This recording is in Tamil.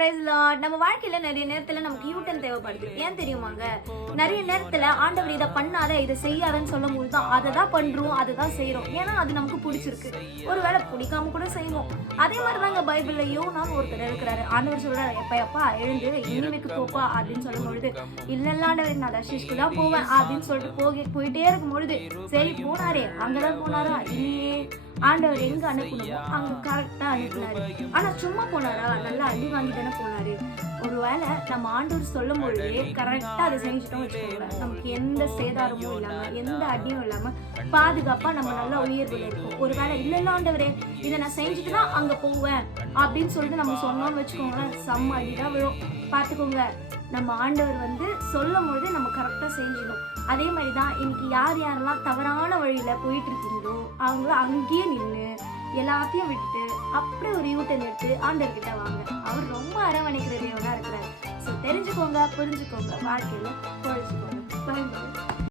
Price Lord. நம்ம வாழ்க்கையில நிறைய நேரத்துல நமக்கு யூட்டன் தேவைப்படுது. ஏன் தெரியுமாங்க? நிறைய நேரத்துல ஆண்டவர் இதை பண்ணாத, இதை செய்யாதன்னு சொல்லும் போது தான் அதை தான் பண்றோம், அதை தான் செய்யறோம். ஏன்னா அது நமக்கு பிடிச்சிருக்கு. ஒருவேளை பிடிக்காம கூட செய்வோம். அதே மாதிரிதாங்க பைபிள்ல யோனான்னு ஒருத்தர் இருக்கிறாரு. ஆண்டவர் சொல்றாரு, எப்பா எழுந்து இனிமைக்கு போப்பா அப்படின்னு சொல்லும் பொழுது, இல்ல ஆண்டவர் நான் தர்ஷிஷ்க்கு தான் போவேன் அப்படின்னு சொல்லிட்டு போயிட்டே இருக்கும் பொழுது, சரி போனாரே, அங்கதான் போனாரா? இல்லையே, ஆண்டவர் எங்க அனுப்பணுமோ அங்க கரெக்டா அனுப்பினாரு. ஆனா சும்மா போனாரா? நல்லா அடி வாங்கி தானே போனாரு. ஒருவேளை நம்ம ஆண்டவர் சொல்லும் பொழுது கரெக்டா அதை செஞ்சுட்டோம் வச்சுக்கோங்க, நமக்கு எந்த சேதாரமும் இல்லாம எந்த அடியும் இல்லாம பாதுகாப்பா நம்ம நல்லா உயர்வுல இருக்கும். ஒருவேளை இல்ல ஆண்டவரே இதை நான் செஞ்சுட்டு தான் அங்க போவேன் அப்படின்னு சொல்லிட்டு நம்ம சொன்னோம்னு வச்சுக்கோங்களேன், செம்ம அடிதான் விழும். பார்த்துக்கோங்க, நம்ம ஆண்டவர் சொல்லும் பொழுது நம்ம கரெக்டாக செஞ்சிடும். அதே மாதிரி தான் இன்னைக்கு யாரெல்லாம் தவறான வழியில் போயிட்டு இருக்கீங்களோ அவங்கள அங்கேயே நின்று எல்லாத்தையும் விட்டுட்டு அப்படியே ஒரு யூட்டன் எடுத்து ஆண்டவர்கிட்ட வாங்க. அவர் ரொம்ப அரவணைக்கிற தேவனாக இருக்கிறார். ஸோ தெரிஞ்சுக்கோங்க, புரிஞ்சுக்கோங்க, வாழ்க்கையில் பொழிச்சுக்கோங்க.